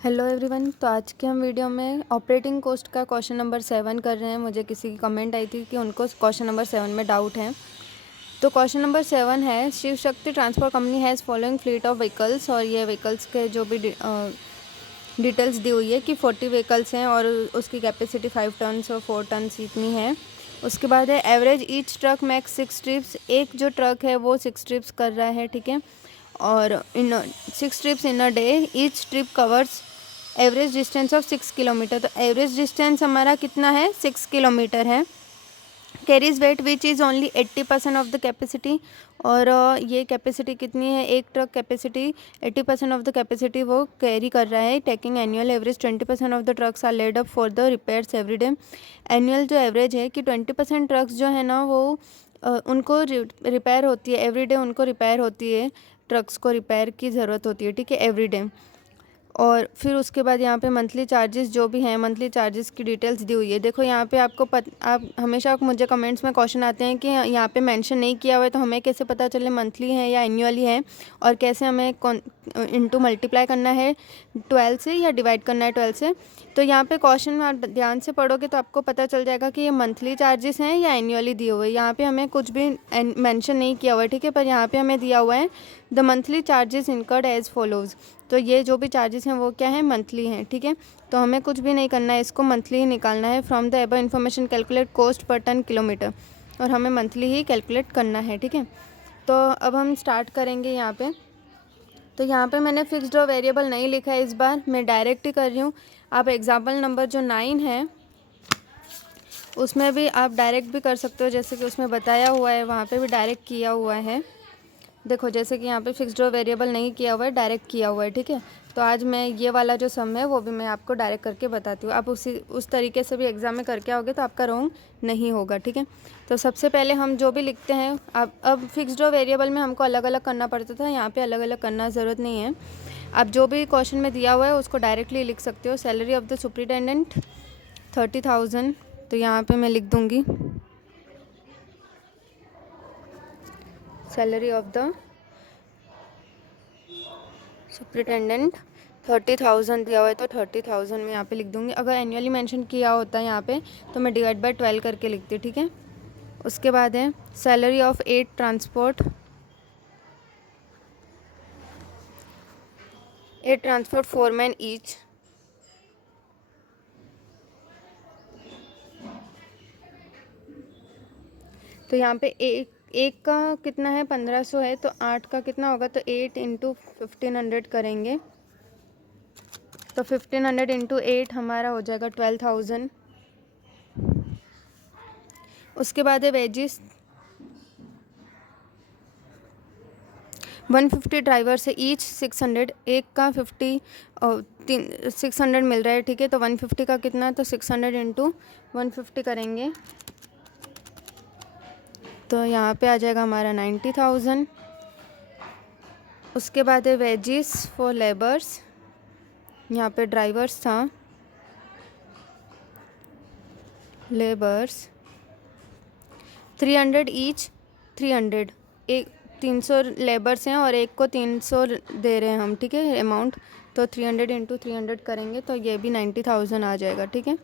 Hello everyone. तो आज के हम वीडियो में ऑपरेटिंग कॉस्ट का क्वेश्चन नंबर 7 कर रहे हैं। मुझे किसी की कमेंट आई थी कि उनको क्वेश्चन नंबर 7 में डाउट है। तो क्वेश्चन नंबर 7 है, Shiv Shakti transport company has following fleet of vehicles. और ये व्हीकल्स के जो भी डिटेल्स दी हुई है कि 40 व्हीकल्स हैं और उसकी कैपेसिटी 5 टन्स और 4 टन्स इतनी है। उसके बाद है average each truck max 6 trips. एक जो ट्रक है वो 6 ट्रिप्स कर रहा है, ठीक है। और in 6 trips in a day, each trip covers average distance of 6 kilometre. तो एवरेज डिस्टेंस हमारा कितना है, 6 किलोमीटर है। Carries weight which is only 80% of the capacity. और ये कैपेसिटी कितनी है, एक truck capacity 80% of the capacity वो कैरी कर रहा है। Taking annual average 20% of the trucks are laid up for the repairs every day. Annual जो एवरेज है कि 20% ट्रक्स जो है ना वो उनको रिपेयर होती है एवरी डे, उनको रिपेयर होती है, ट्रक्स को रिपेयर की ज़रूरत होती है, ठीक है, एवरी डे। और फिर उसके बाद यहाँ पे मंथली चार्जेस जो भी हैं, मंथली चार्जेस की डिटेल्स दी हुई है। देखो यहाँ पे आपको आप हमेशा मुझे कमेंट्स में क्वेश्चन आते हैं कि यहाँ पे मेंशन नहीं किया हुआ है, तो हमें कैसे पता चले मंथली है या एनुअली है, और कैसे हमें इनटू मल्टीप्लाई करना है 12 से या डिवाइड करना है 12 से। तो यहाँ पे क्वेश्चन में आप ध्यान से पढ़ोगे तो आपको पता चल जाएगा कि ये मंथली चार्जेस हैं या एनुअली दिए हुए हैं। यहाँ पे हमें कुछ भी मेंशन नहीं किया हुआ है, ठीक है, पर यहाँ पे हमें दिया हुआ है the monthly charges incurred as follows. तो ये जो भी चार्जेस हैं वो क्या है, मंथली हैं, ठीक है। तो हमें कुछ भी नहीं करना है, इसको मंथली ही निकालना है। From the above information calculate cost per ton kilometre, और हमें मंथली ही कैलकुलेट करना है, ठीक है। तो अब हम स्टार्ट करेंगे यहाँ पे। तो यहाँ पे मैंने फिक्स्ड और वेरिएबल नहीं लिखा है, इस बार मैं डायरेक्ट ही कर रही हूँ। आप एग्जाम्पल नंबर जो 9 है उसमें भी आप डायरेक्ट भी कर सकते हो, जैसे कि उसमें बताया हुआ है वहाँ पे भी डायरेक्ट किया हुआ है। देखो जैसे कि यहाँ पे फिक्स्ड और वेरिएबल नहीं किया हुआ है, डायरेक्ट किया हुआ है, ठीक है। तो आज मैं ये वाला जो सम है वो भी मैं आपको डायरेक्ट करके बताती हूँ। आप उस तरीके से भी एग्ज़ाम में करके आओगे तो आपका रॉन्ग नहीं होगा, ठीक है। तो सबसे पहले हम जो भी लिखते हैं, अब फिक्स्ड और वेरिएबल में हमको अलग अलग करना पड़ता था, यहाँ पर अलग अलग करना ज़रूरत नहीं है। आप जो भी क्वेश्चन में दिया हुआ है उसको डायरेक्टली लिख सकते हो। सैलरी ऑफ द सुपरिटेंडेंट 30,000, तो यहाँ पर मैं लिख दूँगी सैलरी ऑफ द सुपरिटेंडेंट 30,000 दिया हुआ है, तो 30,000 मैं यहाँ पे लिख दूँगी। अगर एनुअली मेंशन किया होता है यहाँ पे तो मैं डिवाइड बाय 12 करके लिखती, ठीक है। उसके बाद है salary of 8 transport 4 man each. तो यहाँ पे एक का कितना है, 1500 है, तो 8 का कितना होगा, तो 8 इंटू 1500 करेंगे, तो 1500 इंटू 8 हमारा हो जाएगा 12,000। उसके बाद है वेजिस 150 ड्राइवर से ईच 600, एक का 50 और 600 मिल रहा है, ठीक है। तो 150 का कितना, तो 600 इंटू 150 करेंगे, तो यहाँ पे आ जाएगा हमारा 90,000। उसके बाद है वेजिस फॉर लेबर्स, यहाँ पे ड्राइवर्स था, लेबर्स 300 ईच 300, एक 300 लेबर्स हैं और एक को 300 दे रहे हैं हम, ठीक है, अमाउंट। तो 300 इंटू 300 करेंगे तो ये भी 90,000 आ जाएगा, ठीक है।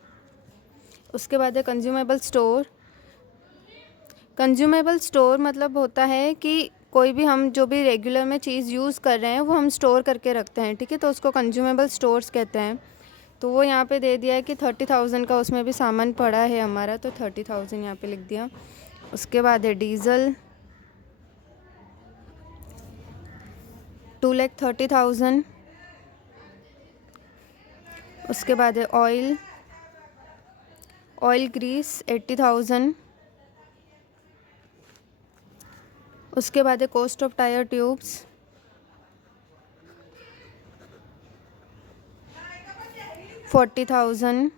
उसके बाद है कंज्यूमेबल स्टोर। कंज्यूमेबल स्टोर मतलब होता है कि कोई भी हम जो भी रेगुलर में चीज़ यूज़ कर रहे हैं वो हम स्टोर करके रखते हैं, ठीक है, तो उसको कंज्यूमेबल स्टोर्स कहते हैं। तो वो यहाँ पे दे दिया है कि 30,000 का उसमें भी सामान पड़ा है हमारा, तो 30,000 यहाँ पे लिख दिया। उसके बाद है डीजल 2,30,000। उसके बाद है ऑयल ग्रीस 80,000। उसके बाद है कॉस्ट ऑफ टायर ट्यूब्स 40,000।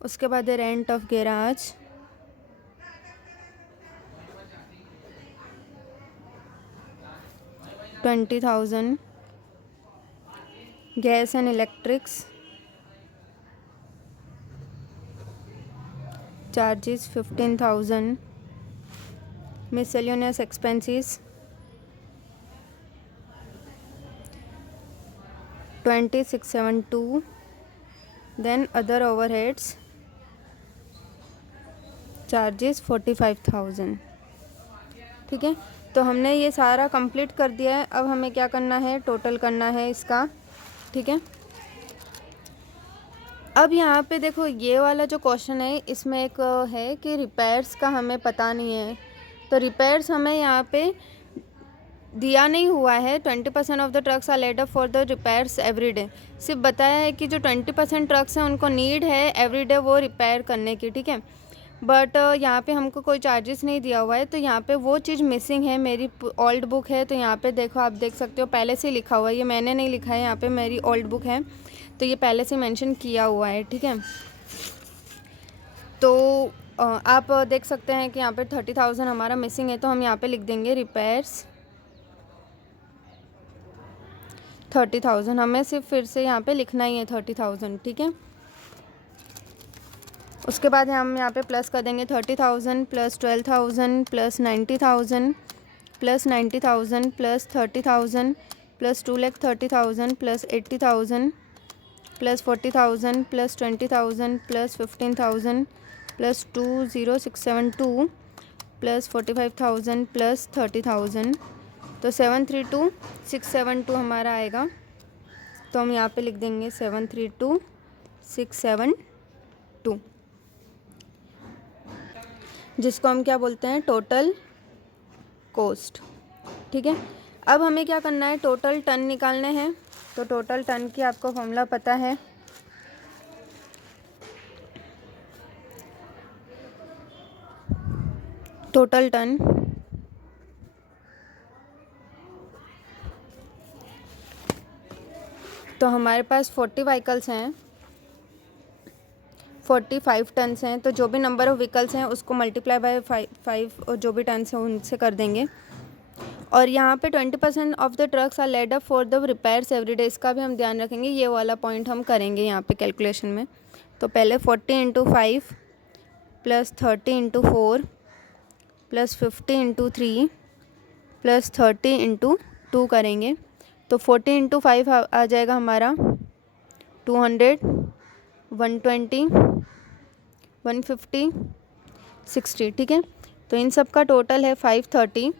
उसके बाद है rent of garage 20,000। Gas and electrics charges 15,000। Miscellaneous expenses 20,672, then other overheads charges 45,000। ठीक है, तो हमने ये सारा कंप्लीट कर दिया है। अब हमें क्या करना है, टोटल करना है इसका। ठीक है, अब यहाँ पे देखो ये वाला जो क्वेश्चन है इसमें एक है कि रिपेयर्स का हमें पता नहीं है, तो रिपेयर्स हमें यहाँ पे दिया नहीं हुआ है। 20% of the trucks are laid up for the repairs everyday, सिर्फ बताया है कि जो 20% ट्रक्स हैं उनको नीड है एवरीडे वो रिपेयर करने की। ठीक है, बट यहाँ पे हमको कोई चार्जेस नहीं दिया हुआ है, तो यहाँ पे वो चीज़ मिसिंग है। मेरी ओल्ड बुक है, तो यहाँ पे देखो आप देख सकते हो पहले से लिखा हुआ है, ये मैंने नहीं लिखा है, यहाँ पे मेरी ओल्ड बुक है तो ये पहले से मेंशन किया हुआ है। ठीक है, तो आप देख सकते हैं कि यहाँ पे 30,000 हमारा मिसिंग है, तो हम यहाँ पे लिख देंगे रिपेयर्स 30,000। हमें सिर्फ फिर से यहाँ पे लिखना ही है 30,000। ठीक है, उसके बाद हम यहाँ पे प्लस कर देंगे 30,000 plus 12,000 plus 90,000 plus 90,000 plus 30,000 plus 2,30,000 plus 80,000 plus 40,000 plus 20,000 plus 15,000 plus 20,672 plus 45,000 plus 30,000, तो 732,672 हमारा आएगा। तो हम यहाँ पे लिख देंगे 732,672, जिसको हम क्या बोलते हैं, टोटल कॉस्ट। ठीक है, अब हमें क्या करना है, टोटल टन निकालने हैं। तो टोटल टन की आपको फॉर्मूला पता है, टोटल टन तो हमारे पास 40 व्हीकल्स हैं, 45 टन्स हैं, तो जो भी नंबर ऑफ़ व्हीकल्स हैं उसको मल्टीप्लाई बाय 5 और जो भी टन्स हैं उनसे कर देंगे। और यहाँ पे 20% of the trucks are laid up for the repairs everyday, इसका भी हम ध्यान रखेंगे, ये वाला पॉइंट हम करेंगे यहाँ पे कैलकुलेशन में। तो पहले 40 × 5 प्लस 30 × 4 प्लस 50 × 3 प्लस 30 × 2 करेंगे, तो 40 × 5 आ जाएगा हमारा 200, 120, 150, 60। ठीक है, तो इन सब का टोटल है 530।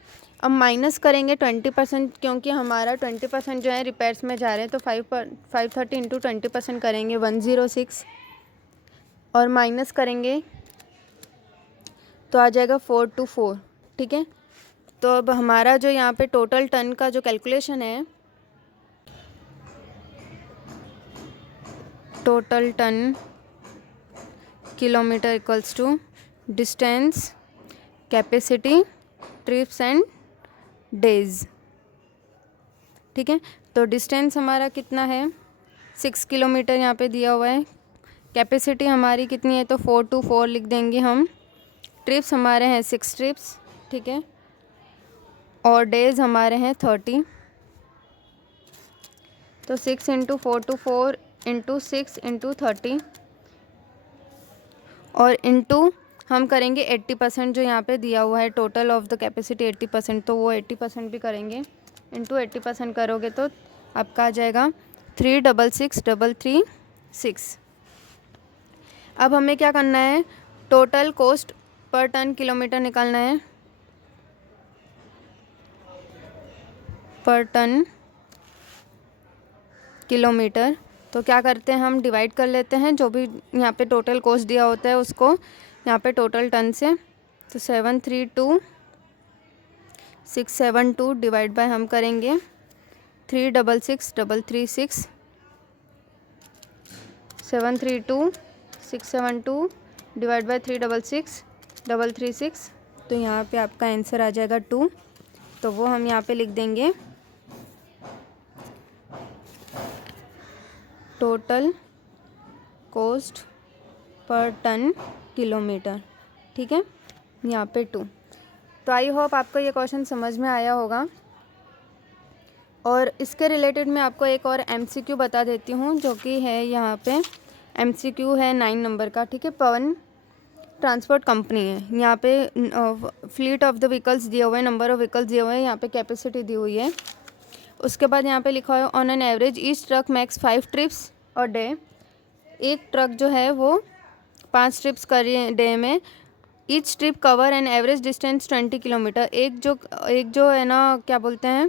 अब माइनस करेंगे 20%, क्योंकि हमारा 20% जो है रिपेयर्स में जा रहे हैं, तो 530 × 20% करेंगे 106, और माइनस करेंगे तो आ जाएगा 424। ठीक है, तो अब हमारा जो यहाँ पे टोटल टन का जो कैलकुलेशन है, total ton kilometre equals to distance, capacity, trips and days. ठीक है, तो डिस्टेंस हमारा कितना है, 6 किलोमीटर यहाँ पे दिया हुआ है। कैपेसिटी हमारी कितनी है, तो 424 लिख देंगे हम। ट्रिप्स हमारे हैं 6 ट्रिप्स। ठीक है, और डेज हमारे हैं 30, तो 6 × 424 × 6 × 30, और इंटू हम करेंगे 80%, जो यहाँ पे दिया हुआ है टोटल ऑफ द कैपेसिटी 80%, तो वो 80% भी करेंगे। इंटू 80% करोगे तो आपका आ जाएगा 366,336। अब हमें क्या करना है, total cost per ton kilometre निकालना है, पर टन किलोमीटर। तो क्या करते हैं, हम डिवाइड कर लेते हैं जो भी यहाँ पे टोटल कॉस्ट दिया होता है उसको यहाँ पे टोटल टन से। तो 732,672 डिवाइड बाय हम करेंगे 366,336। 732,672 डिवाइड बाय 366,336, तो यहाँ पे आपका आंसर आ जाएगा 2। तो वो हम यहाँ पे लिख देंगे total cost per ton kilometre. ठीक है, यहाँ पे 2। तो आई होप आपको ये क्वेश्चन समझ में आया होगा। और इसके रिलेटेड मैं आपको एक और MCQ बता देती हूँ, जो कि है यहाँ पे MCQ है 9 नंबर का। ठीक है, पवन ट्रांसपोर्ट कंपनी है, यहाँ पे फ्लीट ऑफ द व्हीकल्स दिए हुए हैं, नंबर ऑफ़ व्हीकल्स दिए हुए हैं, यहाँ पे कैपेसिटी दी हुई है। उसके बाद यहाँ पे लिखा है on an average each truck max 5 trips और डे। एक ट्रक जो है वो 5 ट्रिप्स कर रही है डे में। Each trip cover an average distance 20 kilometre. एक जो है ना क्या बोलते हैं,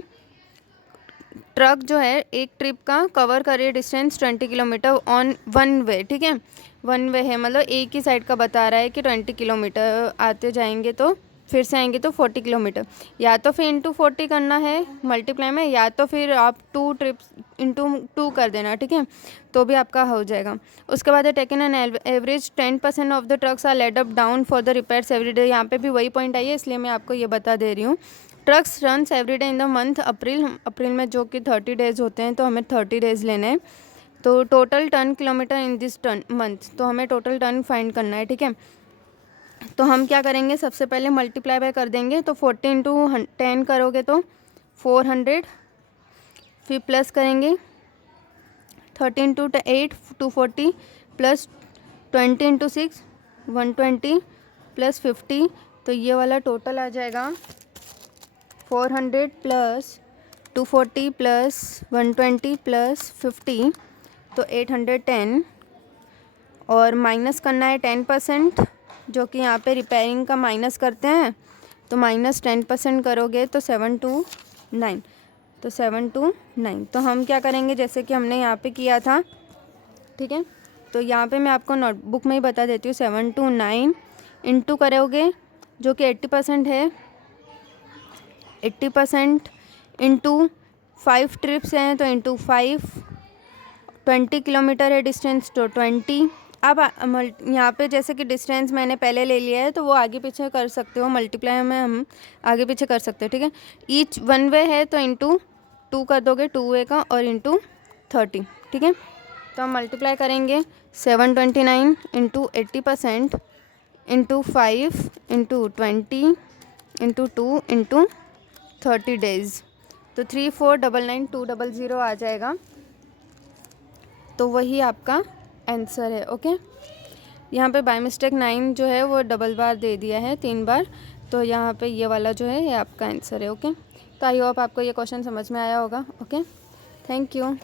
ट्रक जो है एक ट्रिप का कवर कर रही है distance 20 kilometre on one way. ठीक है, वन वे है मतलब एक ही साइड का बता रहा है कि 20 किलोमीटर आते जाएंगे तो फिर से आएंगे तो 40 किलोमीटर। या तो फिर इंटू 40 करना है मल्टीप्लाई में, या तो फिर आप 2 ट्रिप्स इंटू 2 कर देना। ठीक है, तो भी आपका हो जाएगा। उसके बाद है taken an average 10% of the trucks are laid up down for the repairs every day. यहाँ पे भी वही पॉइंट आई है, इसलिए मैं आपको ये बता दे रही हूँ। Trucks runs every day in the month अप्रैल में जो कि 30 डेज़ होते हैं, तो हमें 30 डेज़ लेने हैं। तो total ton kilometre in this ton month, तो हमें टोटल टन फाइंड करना है। ठीक है, तो हम क्या करेंगे, सबसे पहले मल्टीप्लाई बाय कर देंगे। तो 40 इंटू 10 करोगे तो 400, फिर प्लस करेंगे 30 इंटू 8 240, प्लस 20 इंटू 6 120, प्लस 50। तो ये वाला टोटल आ जाएगा 400 प्लस 240 प्लस 120 प्लस 50, तो 810। और माइनस करना है 10%, जो कि यहाँ पे रिपेयरिंग का माइनस करते हैं। तो माइनस 10% करोगे तो 729, तो 729। तो हम क्या करेंगे, जैसे कि हमने यहाँ पे किया था। ठीक है, तो यहाँ पे मैं आपको नोटबुक में ही बता देती हूँ। 729 इंटू करोगे जो कि 80% है, 80% इंटू 5 ट्रिप्स हैं तो इंटू 5, 20 किलोमीटर है डिस्टेंस तो 20। अब यहाँ पे जैसे कि डिस्टेंस मैंने पहले ले लिया है तो वो आगे पीछे कर सकते हो, मल्टीप्लाई में हम आगे पीछे कर सकते हो। ठीक है, ईच वन वे है तो इंटू 2 कर दोगे 2 वे का, और इंटू 30। ठीक है, तो हम मल्टीप्लाई करेंगे 729 into 80% into 5 into 20 into 2 into 30 days, तो 3499,200 आ जाएगा। तो वही आपका आंसर है। ओके, यहाँ पे बाय मिस्टेक 9 जो है वो डबल बार दे दिया है 3 बार, तो यहाँ पे ये वाला जो है ये आपका आंसर है। ओके, तो आई होप आपको ये क्वेश्चन समझ में आया होगा। Okay, thank you.